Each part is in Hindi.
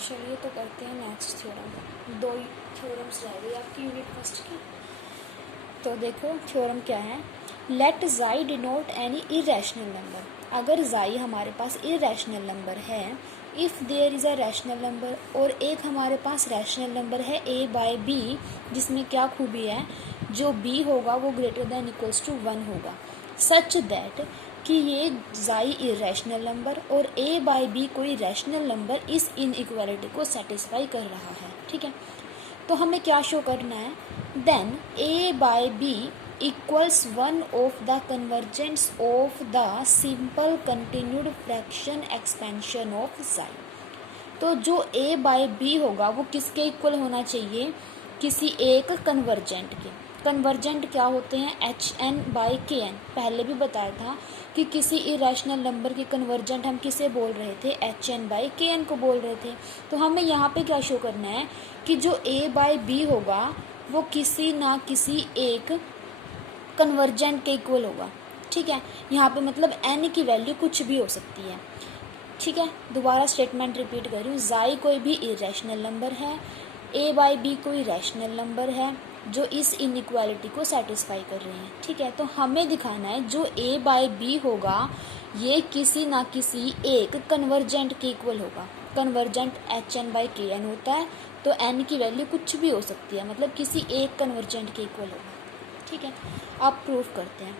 चलिए तो करते हैं नेक्स्ट थ्योरम। दो थ्योरम्स रह गई आपकी यूनिट फर्स्ट की। तो देखो थ्योरम क्या है, लेट जाई डिनोट एनी इरेशनल नंबर। अगर जाई हमारे पास इरेशनल नंबर है, if there is a rational number, और एक हमारे पास रैशनल नंबर है a बाय b, जिसमें क्या खूबी है, जो b होगा वो ग्रेटर देन इक्वल्स टू 1 होगा, सच दैट कि ये जाई इरेशनल नंबर और a बाय b कोई रैशनल नंबर इस इनइक्वालिटी को सेटिस्फाई कर रहा है। ठीक है, तो हमें क्या शो करना है, then a by b equals one of the convergence of the simple continued fraction expansion of xi. तो जो a बाय b होगा वो किसके इक्वल होना चाहिए, किसी एक कन्वर्जेंट के। कन्वर्जेंट क्या होते हैं, H N by K N. पहले भी बताया था कि किसी इरेशनल नंबर के कन्वर्जेंट हम किसे बोल रहे थे, H N by K N को बोल रहे थे। तो हमें यहाँ पे क्या शो करना है कि जो a बाय b होगा वो किसी ना किसी एक कन्वर्जेंट के इक्वल होगा। ठीक है, यहाँ पे मतलब n की वैल्यू कुछ भी हो सकती है। ठीक है, दोबारा स्टेटमेंट रिपीट कर रही हूँ, जाई कोई भी इरेशनल नंबर है, a बाई b कोई रैशनल नंबर है जो इस इनइक्वालिटी को सेटिस्फाई कर रहे हैं। ठीक है, तो हमें दिखाना है जो a बाई b होगा ये किसी ना किसी एक कन्वर्जेंट के इक्वल होगा। Convergent H N by K N होता है, तो n की वैल्यू कुछ भी हो सकती है, मतलब किसी एक कन्वर्जेंट के इक्वल होगा। ठीक है, अब प्रूफ करते हैं।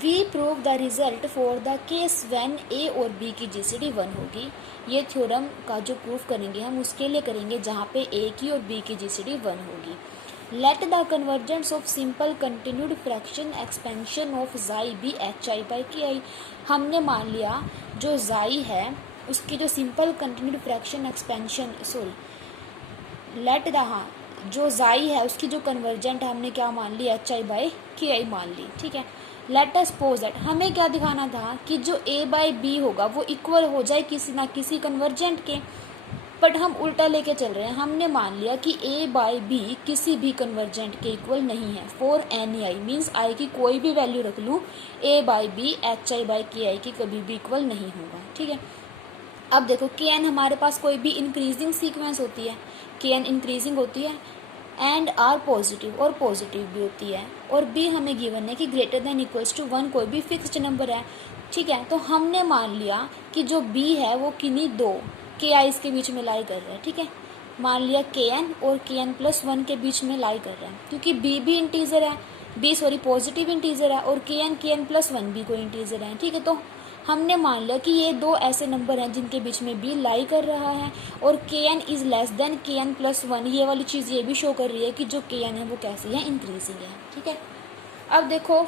We prove the result for the case when A और बी की जीसीडी 1 होगी। ये थ्योरम का जो प्रूफ करेंगे हम उसके लिए करेंगे जहाँ पे ए की और बी की जीसीडी 1 होगी। Let the convergence of simple continued fraction expansion of जाई B H I by K आई। हमने मान लिया जो जाई है उसकी जो simple continued fraction expansion let the हाँ जो जाई है उसकी जो कन्वर्जेंट है हमने क्या मान ली, एच आई बाई के आई मान ली। ठीक है, लेट अस सपोज दैट हमें क्या दिखाना था कि जो a बाई बी होगा वो इक्वल हो जाए किसी ना किसी कन्वर्जेंट के, बट हम उल्टा लेके चल रहे हैं। हमने मान लिया कि a बाई बी किसी भी कन्वर्जेंट के इक्वल नहीं है for any I, means I की कोई भी वैल्यू रख लूँ a by B H I by K I की कभी भी इक्वल नहीं होगा। ठीक है, अब देखो के एन हमारे पास कोई भी इंक्रीजिंग सीक्वेंस होती है, के एन इंक्रीजिंग होती है, एंड आर पॉजिटिव और पॉजिटिव भी होती है, और बी हमें गिवन है कि ग्रेटर देन इक्वल्स टू 1 कोई भी फिक्स्ड नंबर है। ठीक है, तो हमने मान लिया कि जो बी है वो किन्हीं दो के आईज के बीच में लाई कर रहा है। ठीक है, मान लिया के एन और के एन प्लस 1 के बीच में लाई कर रहा है, क्योंकि बी भी इंटीजर है, पॉजिटिव इंटीजर है, और के एन प्लस 1 भी कोई इंटीजर है। ठीक है, तो हमने मान लिया कि ये दो ऐसे नंबर हैं जिनके बीच में बी लाई कर रहा है, और के एन इज लेस देन के एन प्लस 1। ये वाली चीज़ ये भी शो कर रही है कि जो के एन है वो कैसी है, इंक्रीजिंग है। ठीक है, अब देखो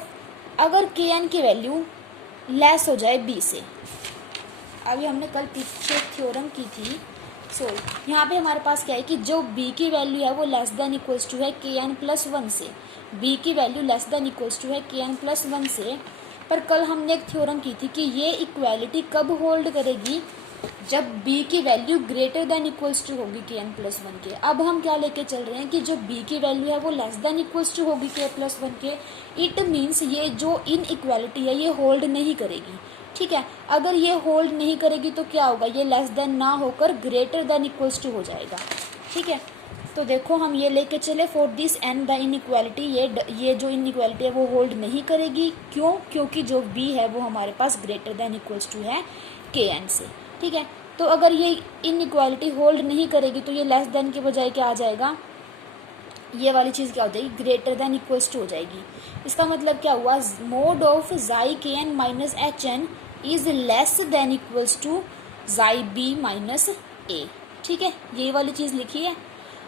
अगर के एन की वैल्यू लेस हो जाए बी से, अभी हमने कल पीछे थ्योरम की थी, यहाँ पे हमारे पास क्या है कि जो b की वैल्यू है वो लेस देन इक्वल्स टू है के एन प्लस 1 से, b की value less than equals to है के एन प्लस 1 से। पर कल हमने एक थ्योरम की थी कि ये इक्वालिटी कब होल्ड करेगी, जब b की value greater than equals to होगी के एन प्लस 1 के। अब हम क्या लेके चल रहे हैं कि जो b की वैल्यू है वो लेस देन इक्वल्स टू होगी के प्लस 1 के। इट मीन्स ये जो इन इक्वालिटी है ये होल्ड नहीं करेगी। ठीक है, अगर ये होल्ड नहीं करेगी तो क्या होगा, ये लेस देन ना होकर ग्रेटर देन इक्वल्स टू हो जाएगा। ठीक है, तो देखो हम ये लेके चले for this N the inequality, ये जो इनइक्वालिटी है वो होल्ड नहीं करेगी। क्यों, क्योंकि जो b है वो हमारे पास ग्रेटर देन इक्वल्स टू है के एन से। ठीक है, तो अगर ये इनइक्वालिटी होल्ड नहीं करेगी तो ये लेस देन के बजाय क्या आ जाएगा, ये वाली चीज़ क्या हो जाएगी, ग्रेटर देन इक्वल्स टू हो जाएगी। इसका मतलब क्या हुआ, मोड ऑफ जाई के N minus H N is less than equals to जाई बी माइनस ए। ठीक है, ये वाली चीज़ लिखी है।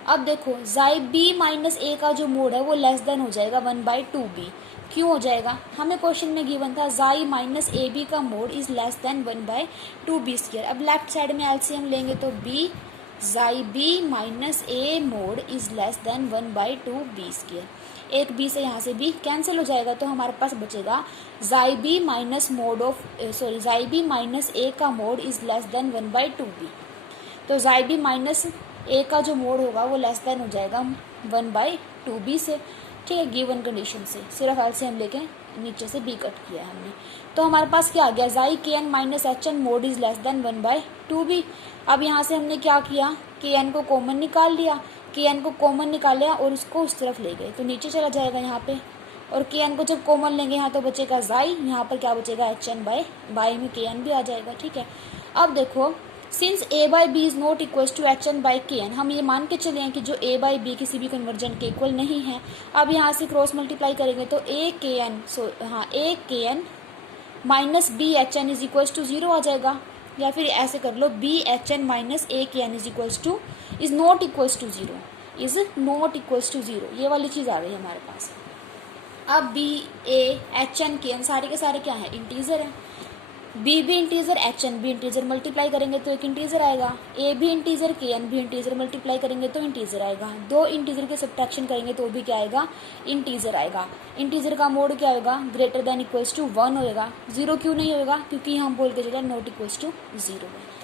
अब देखो जाई बी माइनस ए का जो मोड है वो लेस देन हो जाएगा 1/2b। क्यों हो जाएगा, हमें क्वेश्चन में गिवन था जाई माइनस ए बी का mod is less than 1/2b square. अब लेफ्ट साइड में एलसीएम लेंगे तो b xi B minus A mod is less than 1/2b square. एक b से यहाँ से b कैंसिल हो जाएगा, तो हमारे पास बचेगा जाई बी माइनस जाई बी माइनस ए का mod is less than 1/2b। तो जाई बी माइनस ए का जो मोड होगा वो लेस देन हो जाएगा 1/2b से। ठीक है, गिवन कंडीशन से सिर्फ एलसीएम लेके नीचे से b कट किया है हमने, तो हमारे पास क्या आ गया, जाई के N minus H N mod is less than 1/2b। अब यहाँ से हमने क्या किया, के एन को कॉमन निकाल लिया, के एन को कॉमन निकाल लिया और उसको उस तरफ ले गए तो नीचे चला जाएगा यहाँ पे, और के एन को जब कॉमन लेंगे यहाँ तो बचेगा जाई, यहाँ पर क्या बचेगा एच एन बाई में के एन भी आ जाएगा। ठीक है, अब देखो since A by B is not equal to H N by K N, हम ये मान के चले हैं कि जो ए बाई बी किसी भी कन्वर्जेंट के इक्वल नहीं है। अब यहाँ से क्रॉस मल्टीप्लाई करेंगे तो A K N minus B H N is equal to 0 आ जाएगा, या फिर ऐसे कर लो B H N minus A K N is not equals to 0, ये वाली चीज़ आ गई हमारे पास। अब B A H N K N सारे के सारे क्या है, इंटीजर है, बी भी इंटीजर एच एन भी इंटीजर, मल्टीप्लाई करेंगे तो एक इंटीजर आएगा, ए भी इंटीजर के एन भी इंटीजर, मल्टीप्लाई करेंगे तो इंटीजर आएगा, दो इंटीजर के सब्ट्रैक्शन करेंगे तो भी क्या आएगा, इंटीजर आएगा। इंटीजर का मोड क्या होगा, ग्रेटर देन इक्वल्स टू 1 होएगा। 0 क्यों नहीं होएगा, क्योंकि हम बोल के चले नॉट इक्वल्स टू 0 है।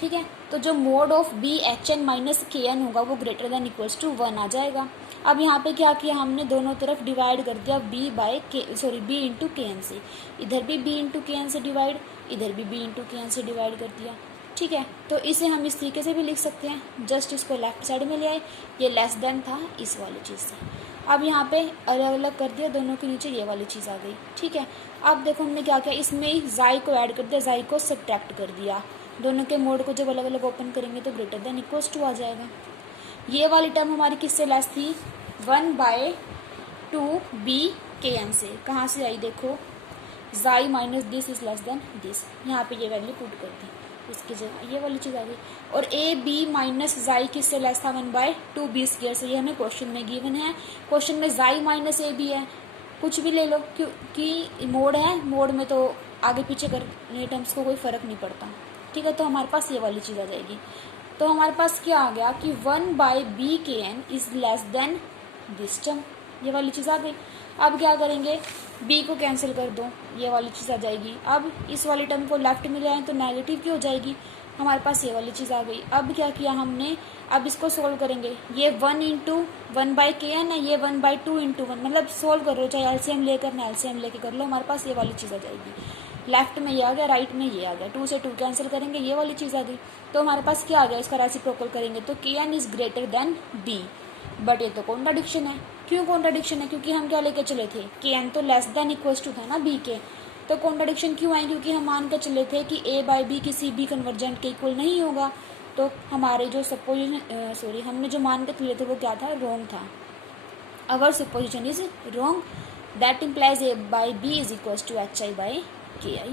ठीक है, तो जो mod of B H N minus K N होगा वो ग्रेटर देन इक्वल्स टू 1 आ जाएगा। अब यहाँ पे क्या किया हमने, दोनों तरफ डिवाइड कर दिया बी इंटू के एन से, इधर भी बी इंटू के एन से डिवाइड, इधर भी बी इंटू के एन से डिवाइड कर दिया। ठीक है, तो इसे हम इस तरीके से भी लिख सकते हैं, जस्ट इसको लेफ्ट साइड में ले आए, ये लेस देन था इस वाली चीज़ से। अब यहाँ पे अलग अलग कर दिया, दोनों के नीचे ये वाली चीज़ आ गई। ठीक है, अब देखो हमने क्या किया, इसमें जाई को ऐड कर दिया, जाई को सब्ट्रैक्ट कर दिया, दोनों के मोड को जब अलग अलग ओपन करेंगे तो ग्रेटर देन इक्वल्स टू आ जाएगा। ये वाली टर्म हमारी किससे लेस थी, 1/2 बी के एन से, कहाँ से आई देखो, जाई minus this is less than this, यहाँ पे ये वैल्यू पुट कर दी, इसकी जगह ये वाली चीज़ आ गई। और ए बी माइनस जाई किससे लेस था, 1/2 बी स्क्वायर से, ये हमें क्वेश्चन में गिवन है। क्वेश्चन में जाई माइनस ए बी है, कुछ भी ले लो क्योंकि मोड है, मोड में तो आगे पीछे करने टर्म्स को कोई फ़र्क नहीं पड़ता। ठीक है, तो हमारे पास ये वाली चीज़ आ जाएगी। तो हमारे पास क्या आ गया कि 1/b K N is less than this term, ये वाली चीज़ आ गई। अब क्या करेंगे, b को कैंसिल कर दो, ये वाली चीज़ आ जाएगी। अब इस वाली टर्म को लेफ्ट में ले आए तो नेगेटिव की हो जाएगी, हमारे पास ये वाली चीज़ आ गई। अब क्या किया हमने, अब इसको सोल्व करेंगे, ये 1 इंटू 1/kn है, ये 1/2 इंटू 1, मतलब सोल्व कर लो, चाहे एलसीएम लेकर ना एलसीएम लेके कर लो, हमारे पास ये वाली चीज़ आ जाएगी। लेफ्ट में ये आ गया, राइट में ये आ गया, 2 से 2 कैंसिल करेंगे, ये वाली चीज़ आ गई। तो हमारे पास क्या आ गया, इसका रेसिप्रोकल करेंगे तो kn is greater than b, but ये तो कॉन्ट्राडिक्शन है। क्यों कॉन्ट्राडिक्शन है, क्योंकि हम क्या लेके चले थे, kn तो लेस देन इक्वल्स टू था ना b के, तो कॉन्ट्राडिक्शन क्यों आई, क्योंकि हम मान के चले थे कि a/b किसी भी कन्वर्जेंट के इक्वल नहीं होगा। तो हमारे जो सपोजिशन हमने जो मान के चले थे वो क्या था, रॉन्ग था। Our supposition is wrong, that implies a/b is equals to hi/ki।